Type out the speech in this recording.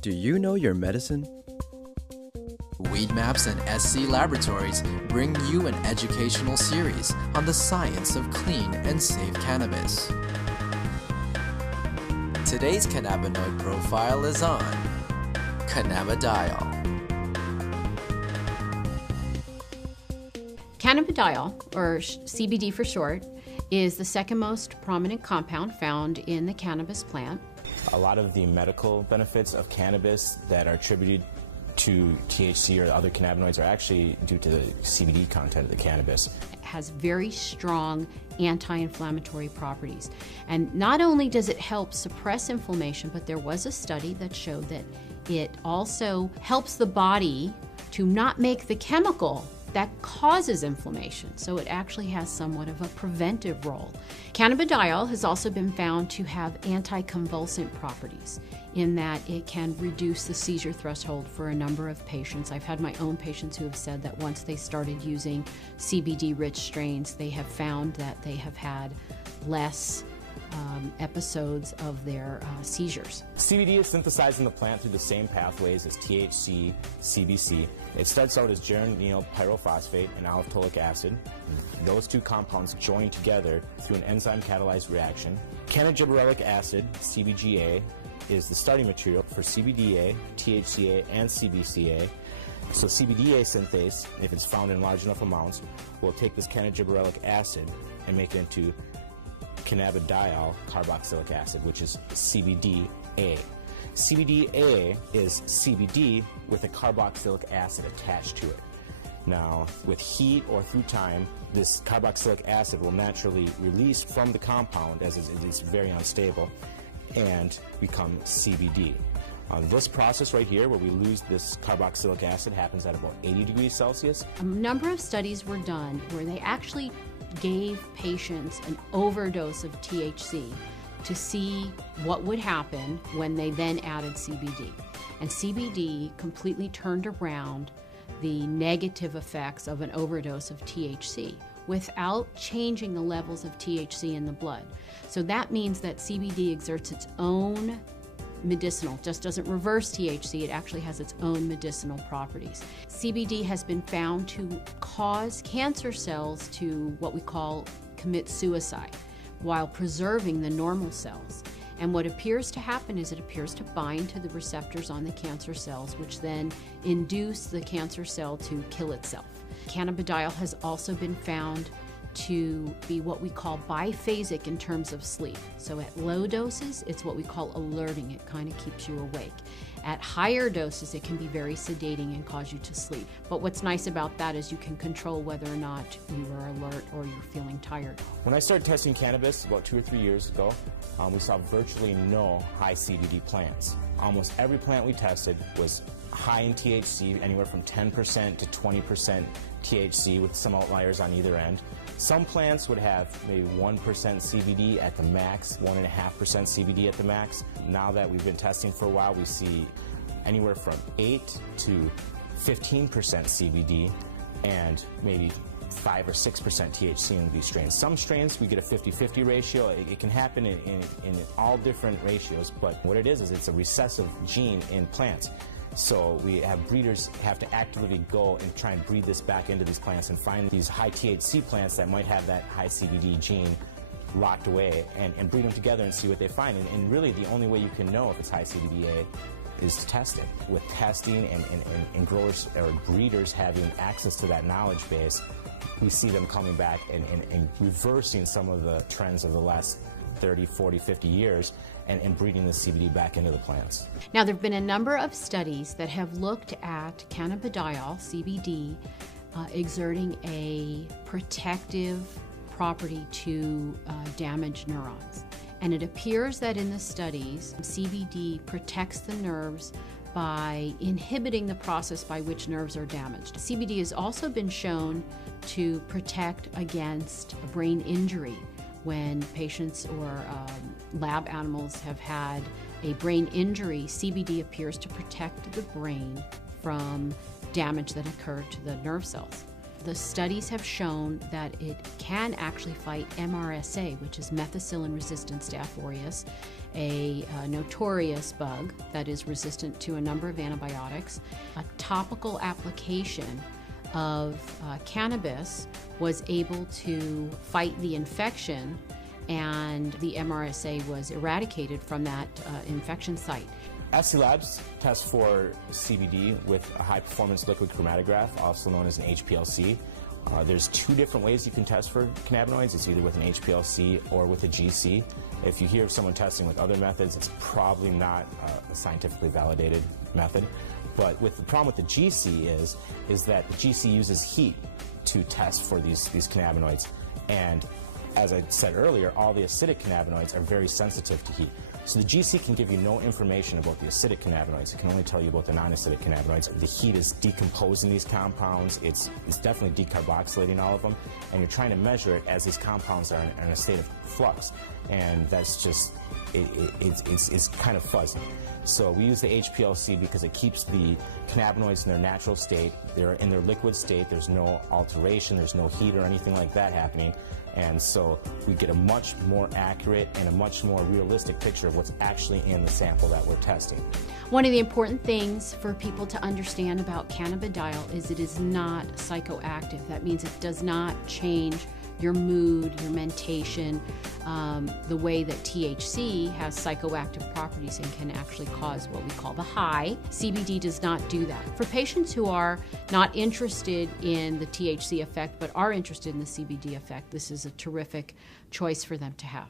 Do you know your medicine? Weed Maps and SC Laboratories bring you an educational series on the science of clean and safe cannabis. Today's cannabinoid profile is on Cannabidiol. Cannabidiol, or CBD for short, is the second most prominent compound found in the cannabis plant. A lot of the medical benefits of cannabis that are attributed to THC or other cannabinoids are actually due to the CBD content of the cannabis. It has very strong anti-inflammatory properties. And not only does it help suppress inflammation, but there was a study that showed that it also helps the body to not make the chemical that causes inflammation, so it actually has somewhat of a preventive role. Cannabidiol has also been found to have anticonvulsant properties in that it can reduce the seizure threshold for a number of patients. I've had my own patients who have said that once they started using CBD-rich strains, they have found that they have had less episodes of their seizures. CBD is synthesized in the plant through the same pathways as THC, CBC. It starts out as geranyl pyrophosphate and alpha-tolic acid. Those two compounds join together through an enzyme-catalyzed reaction. Cannabidiolic acid, CBGA, is the starting material for CBDA, THCA, and CBCA. So CBDA synthase, if it's found in large enough amounts, will take this cannabidiolic acid and make it into cannabidiol carboxylic acid, which is CBDA. CBDA is CBD with a carboxylic acid attached to it. Now, with heat or through time, this carboxylic acid will naturally release from the compound as it is very unstable and become CBD. This process right here, where we lose this carboxylic acid, happens at about 80 degrees Celsius. A number of studies were done where they actually gave patients an overdose of THC to see what would happen when they then added CBD. And CBD completely turned around the negative effects of an overdose of THC without changing the levels of THC in the blood. So that means that CBD exerts its own medicinal, just doesn't reverse THC, it actually has its own medicinal properties. CBD has been found to cause cancer cells to what we call commit suicide while preserving the normal cells. And what appears to happen is it appears to bind to the receptors on the cancer cells, which then induce the cancer cell to kill itself. Cannabidiol has also been found to be what we call biphasic in terms of sleep. So at low doses, it's what we call alerting. It kind of keeps you awake. At higher doses, it can be very sedating and cause you to sleep. But what's nice about that is you can control whether or not you are alert or you're feeling tired. When I started testing cannabis about 2 or 3 years ago, we saw virtually no high CBD plants. Almost every plant we tested was high in THC, anywhere from 10% to 20% THC, with some outliers on either end. Some plants would have maybe 1% CBD at the max, 1.5% CBD at the max. Now that we've been testing for a while, we see anywhere from 8 to 15% CBD and maybe 5 or 6% THC in these strains. Some strains we get a 50-50 ratio. It can happen in all different ratios, but what it is it's a recessive gene in plants. So we have breeders have to actively go and try and breed this back into these plants and find these high THC plants that might have that high CBD gene locked away and breed them together and see what they find. And really the only way you can know if it's high CBDA is to test it. With testing and growers or breeders having access to that knowledge base, we see them coming back and reversing some of the trends of the last 30, 40, 50 years and breeding the CBD back into the plants. Now, there have been a number of studies that have looked at cannabidiol, CBD, exerting a protective property to damaged neurons. And it appears that in the studies, CBD protects the nerves by inhibiting the process by which nerves are damaged. CBD has also been shown to protect against a brain injury. When patients or lab animals have had a brain injury, CBD appears to protect the brain from damage that occurred to the nerve cells. The studies have shown that it can actually fight MRSA, which is methicillin-resistant Staph aureus, a notorious bug that is resistant to a number of antibiotics. A topical application of cannabis was able to fight the infection, and the MRSA was eradicated from that infection site. SC Labs tests for CBD with a high-performance liquid chromatograph, also known as an HPLC. There's two different ways you can test for cannabinoids. It's either with an HPLC or with a GC. If you hear of someone testing with other methods, it's probably not a scientifically validated method. But the problem with the GC is that the GC uses heat to test for these cannabinoids. And as I said earlier, all the acidic cannabinoids are very sensitive to heat. So the GC can give you no information about the acidic cannabinoids. It can only tell you about the non-acidic cannabinoids. The heat is decomposing these compounds. It's definitely decarboxylating all of them. And you're trying to measure it as these compounds are in a state of flux. And that's just, it's kind of fuzzy. So we use the HPLC because it keeps the cannabinoids in their natural state. They're in their liquid state. There's no alteration. There's no heat or anything like that happening. And so we get a much more accurate and a much more realistic picture of what's actually in the sample that we're testing. One of the important things for people to understand about cannabidiol is it is not psychoactive. That means it does not change your mood, your mentation, the way that THC has psychoactive properties and can actually cause what we call the high. CBD does not do that. For patients who are not interested in the THC effect but are interested in the CBD effect, this is a terrific choice for them to have.